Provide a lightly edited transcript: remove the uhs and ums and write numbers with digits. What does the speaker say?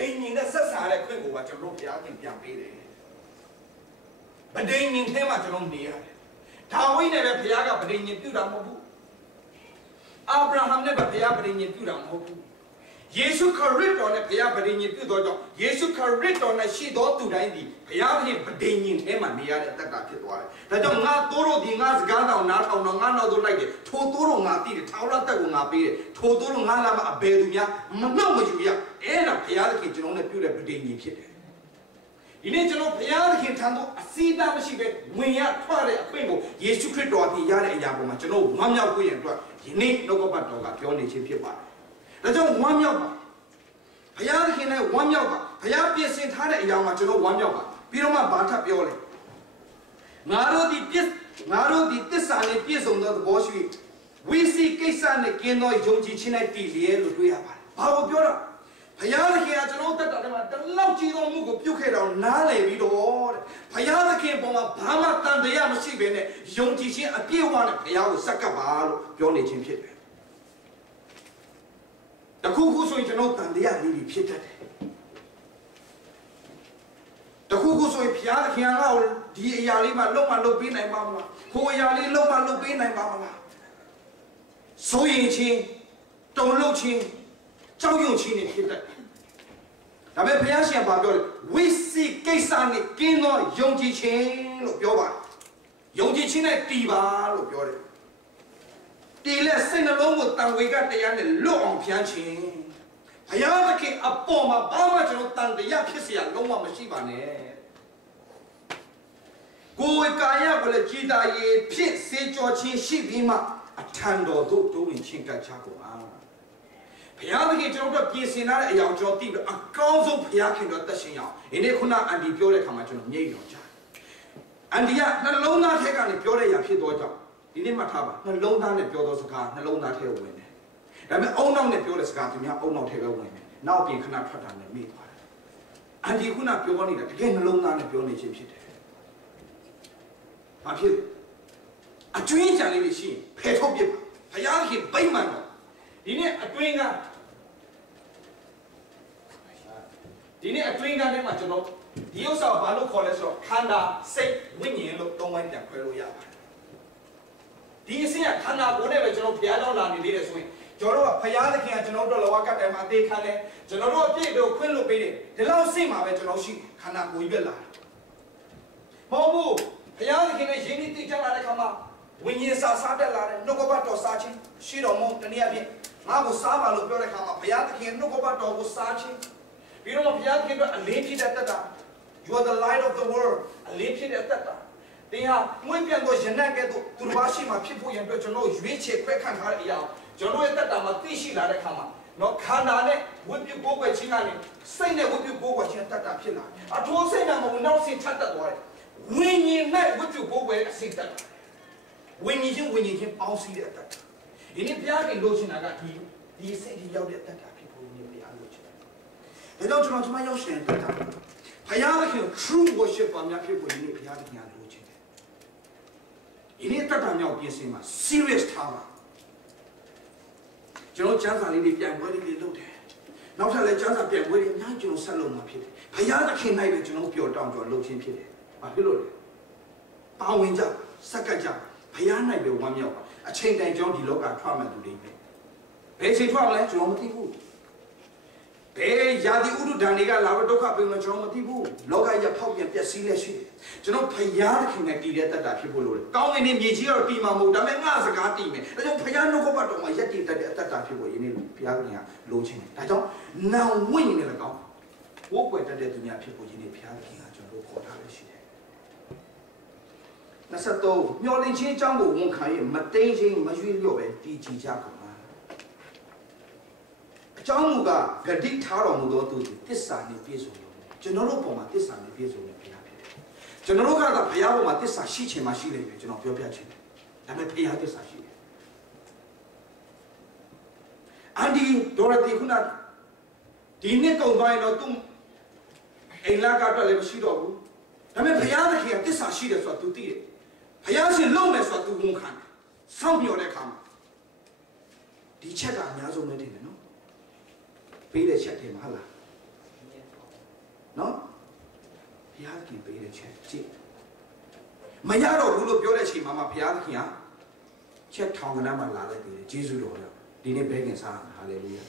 ဒိန်ရင်နဲ့ဆက်ဆံတဲ့ခွင့်ကိုပါကျွန်တော်ဘုရားခင်ပြန်ပေးတယ်ဗဒိန်ရင်ထဲမှာကျွန်တော်နေရတယ်ဒါဝိနဲ့ပဲဘုရားကဗဒိန်ရင်ပြုတာမဟုတ်ဘူးအာဗြဟံနဲ့ပဲဘုရားဗဒိန်ရင်ပြုတာမဟုတ်ဘူးယေရှုခရစ်တော်နဲ့ဘုရားဗဒိန်ရင်ပြုတော်ကြောင့်ယေရှုခရစ်တော်နဲ့ရှိတော်သူတိုင်းဒီဘုရားခင်ဗဒိန်ရင်ထဲမှာနေရတဲ့အတ္တဖြစ်သွားတယ်ဒါကြောင့်ငါတိုးတို့ဒီငါစကားတော်နားထောင်တော့ငါနောက်တို့လိုက်တယ်ထိုတိုးတို့ငါသိတယ်ထာဝရတက်ကိုငါပေးတယ်ထိုတိုးတို့ငါလာမအဘယ်သူများမနှောက်မယူရအဲ့ဒါဘုရားသခင်ကျွန်တော်နဲ့ပြုတဲ့ဗဒိန်ရင်ဖြစ်တယ်ဒီနေ့ကျွန်တော်ဘုရားသခင်ထံသို့အစီအတမ်းမရှိပဲဝင်ရထွက်တဲ့အခွင့်ကိုယေရှုခရစ်တော်အပြင်ရတဲ့အရာပေါ်မှာကျွန်တော်ဝမ်းမြောက်ကိုရအတွက်ဒီနေ့နှုတ်ကပတ်တော်ကပြောနေခြင်းဖြစ်ပါတယ်ဒါကြောင့်ဝမ်းမြောက်ပါဘုရားသခင်နဲ့ဝမ်းမြောက်ပါဘုရားပြင်ဆင်ထားတဲ့အရာမှာကျွန်တော်ဝမ်းမြောက်ပါပြီးတော့မှဘာထပ်ပြောလဲငါတို့ဒီသစ္စာနဲ့ပြည့်စုံသောသဘောရှိဝိစီကိစ္စနဲ့ကျင်းသောယုံကြည်ခြင်းနဲ့တည်လျက်လို့တွေ့ရပါတယ်ဘာကိုပြောတာဘုရားသခင်ကကျွန်တော်တက်တာထဲမှာတလောက်ကြီးသောမှုကိုပြုခဲ့တော့နားလည်ပြီးတော့တဲ့ဘုရားသခင်ပေါ်မှာဘာမှတန်တရားမရှိဘဲနဲ့ယုံကြည်ခြင်းအပြည့်အဝနဲ့ဘုရားကိုစက္ကပ်ပါလို့ပြောနေခြင်းဖြစ်တယ်တခုခုဆိုရင်ကျွန်တော်တန်တရားလေးဖြစ်တတ်တယ်တခုခုဆိုရင်ဘုရားသခင်ကဒီအရာလေးမှလုံးမလုပ်ပေးနိုင်ပါမလားခိုးအရာလေးလုံးမလုပ်ပေးနိုင်ပါမလားဆိုရင်ချင်းတုံ့လုပ်ချင်းကြောက်ရွံ့ခြင်းနဲ့ဖြစ်တယ်။ဒါပေမဲ့ဘုရားရှင်ကပြောတယ်ဝိစီကိစ္စနဲ့ကင်းသောယုံကြည်ခြင်းလို့ပြောပါတယ်။ယုံကြည်ခြင်းနဲ့တည်ပါလို့ပြောတယ်။တည်လက်စိတ်နှလုံးကိုတန်ဝေကတရားနဲ့လွတ်အောင်ဖြန်းခြင်း။ဘုရားသခင်အပေါ်မှာဘာမှကျွန်တော်တန်တရားဖြစ်เสียလုံးဝမရှိပါနဲ့။ကိုယ်ကာယကိုလည်းကြည်တာရေဖြစ်စေကြောခြင်းရှိပြီးမှအထံတော်သို့တိုးဝင်ခြင်းကချကုန်အောင်ဘုရားသခင်ကျွန်တော်တို့ပြင်ဆင်ထားတဲ့အရာကိုကျွန်တော်သိပြီးအကောင်းဆုံးဘုရားခင်တော်တက်ရှင်ရအောင်ဒီနေ့ခုနအန်ဒီပြောတဲ့ခါမှာကျွန်တော်မြိတ်တော်ကြားအန်ဒီကနှလုံးသားထဲကနေပြောတဲ့အရာဖြစ်တော့ကြောင့်ဒီနေ့မှတ်ထားပါနှလုံးသားနဲ့ပြောသောစကားနှလုံးသားထဲကိုဝင်တယ်ဒါပေမဲ့အုံနောက်နဲ့ပြောတဲ့စကားသူများအုံနောက်ထဲပဲဝင်တယ်နောက်ပြင်ခဏထွက်တာနဲ့မိသွားတယ်အန်ဒီခုနပြောနေတာတကယ်နှလုံးသားနဲ့ပြောနေခြင်းဖြစ်တယ်ဘာဖြစ်အတွင်းကြံလေးရှိရင်ဖယ်ထုတ်ပြပါဘုရားသခင်ဗိမ္မာန်တော်ဒီနေ့အတွင်းကထဲမှာကျွန်တော်ဒီဥစ္စာကိုဘာလို့ခေါ်လဲဆိုတော့ခန္ဓာစိတ်ဝိညာဉ်လို့သုံးပိုင်းပြန်ခွဲလို့ရပါတယ်ဒီအစဉ်ကခန္ဓာကိုယ်နဲ့ပဲကျွန်တော်ဘုရားကြောင့်လာနေသေးတယ်ဆိုရင်ကျွန်တော်တို့ကဘုရားသခင်ကကျွန်တော်တို့လောကတိုင်မှာအသေးခံတယ်ကျွန်တော်တို့အပြည့်တို့ခွင့်လို့ပေးတယ်ဒီလောက်စိတ်မှာပဲကျွန်တော်ရှိခန္ဓာကိုယ်ကြီးပဲလာတယ်မဟုတ်ဘူးဘုရားသခင်နဲ့ယဉ်ကျေးတိကျလာတဲ့ခါမှာဝိညာဉ်စားတက်လာတယ်နှုတ်ကပတ်တော်စားခြင်းရှိတော်မူတနည်းအားဖြင့်ငါ့ကိုစားပါလို့ပြောတဲ့ခါမှာဘုရားသခင်နှုတ်ကပတ်တော်ကိုစားခြင်းပြီးတော့ဘုရားသခင်ကအလေးဖြစ်တဲ့တတ်တာ you are the light of the world အလေးဖြစ်တဲ့တတ်တာသင်ဟာမွေးပြန်သောယနတ်ကဲ့သို့သူတစ်ပါးရှိမှဖြစ်ဖို့ရန်အတွက်ကျွန်တော်ရွေးချယ်ခွဲခံထားတဲ့အရာကျွန်တော်ရဲ့တတ်တာမှာသိရှိလာတဲ့ခါမှာနော်ခန္ဓာနဲ့ဝိပုကိုယ်ွယ်ခြင်းကနေစိတ်နဲ့ဝိပုကိုယ်ွယ်ခြင်းတတ်တာဖြစ်လာအထူးစိတ်နဲ့မဟုတ်နောက်စိတ်ထပ်တတ်သွားတယ်ဝိညာဉ်နဲ့ဝိပုကိုယ်ွယ်အစိတ်တတ်ဝိညာဉ်ချင်းပေါင်းစည်းတဲ့အတတ်ဒီနေ့ဘုရားကလိုချင်တာကဒီစိတ်ကြီးရောက်တဲ့အတတ်ဖြစ်ဖို့ဒီဘုရားလိုချင်တယ်ဒါကြောင့်ကျွန်တော်ရောက်ရှင်တတ်တာဘုရားသခင် true worship ပါများဖြစ်ဖို့ဒီနေ့ဘုရားသခင်လိုချင်တယ်ဒီနေ့တတ်တာမြောက်ပြင်ဆင်မှာ serious ထားပါကျွန်တော်ကျမ်းစာလေးတွေပြန်ပွဲလေးတွေလုပ်တယ်နောက်ထပ်လည်းကျမ်းစာပြန်ပွဲတွေအများကြီးကျွန်တော်ဆက်လုပ်မှာဖြစ်တယ်ဘုရားသခင်၌ပဲကျွန်တော်ပျော်တောင်းကျွန်တော်လုပ်ခြင်းဖြစ်တယ်ဘာဖြစ်လို့လဲပါဝင်ကြစက္ကန့်ကြဘုရား၌ပဲဝမ်းမြောက်ပါအချိန်တိုင်းကျွန်တော်ဒီလောကထွက်မှသူတွေပဲဘယ်ချိန်ထွက်မလဲကျွန်တော်မသိဘူးဘယ်ယာတိဥဒ္ဒဒဏ်တွေကလာတော့ဒုက္ခပေးလို့ကျွန်တော်မသိဘူးလောကကြီးဖောက်ပြန်ပျက်စီးလက်ရှိတယ်ကျွန်တော်ဘုရားသခင်နဲ့တည်တဲ့တတ်တာဖြစ်ဖို့လိုတယ်ကောင်းကင်နဲ့မြေကြီးကတော့တည်မှာမဟုတ်ဒါပေမဲ့ငါစကားတည်မယ်ဒါကြောင့်ဘုရားနှုတ်ကပတ်တော်မှာယက်တည်တတ်တဲ့အတ္တဖြစ်ဖို့ယနေ့ဘုရားသခင်ကလိုချင်တယ်ဒါကြောင့်နောင်ဝိညာဉ်နဲ့လည်းကောင်းဝိုးကွယ်တတ်တဲ့သူများဖြစ်ဖို့ယနေ့ဘုရားသခင်ကကျွန်တော်ခေါ်ထားလို့ရှိတယ်23မျောလင့်ခြင်းအကြောင်းကိုဝန်ခံရင်မတိမ်ခြင်းမရွေ့လျော့ပဲတည်ကြည်ကြကုန်ပါအကြောင်းမူကဂတိထားတော်မူသောသူသည်တစ္ဆာနှင့်ပြည့်စုံတော်မူကျွန်တော်တို့ပုံမှာတစ္ဆာနှင့်ပြည့်စုံတဲ့ဘုရားဖြစ်တယ်ကျွန်တော်တို့ကဘုရားပုံမှာတစ္ဆာရှိခြင်းမရှိလိမ့်မယ်ကျွန်တော်ပြောပြခြင်းတယ်ဒါပေမဲ့ဘုရားတစ္ဆာရှိတယ်အန်ဒီဒေါ်ရတီခုနဒီနှစ်ကုန်သွားရင်တော့သူအိမ်လာကတော့လည်းမရှိတော့ဘူးဒါပေမဲ့ဘုရားသခင်ကတစ္ဆာရှိတယ်ဆိုတော့ तू သိတယ်ဘုရားရှင်လုံးမယ်ဆိုတော့ तू ဝန်ခံတယ်စောင့်မျှော်တဲ့အခါမှာဒီချက်ကအများဆုံးပဲထင်တယ်နော်ပေးတဲ့ချက်ထဲမှာဟုတ်လား ရားသခင်ပေးတဲ့ချက်ကြည့်မရတော့ဘူးလို့ပြောတဲ့အချိန်မှာဘုရားသခင်ကချက်ထောင်ကနမ်းမှာလာလိုက်တယ်ဂျေဇုတော်ရဒီနေ့ဘဲခင်စားဟာလေလုယာ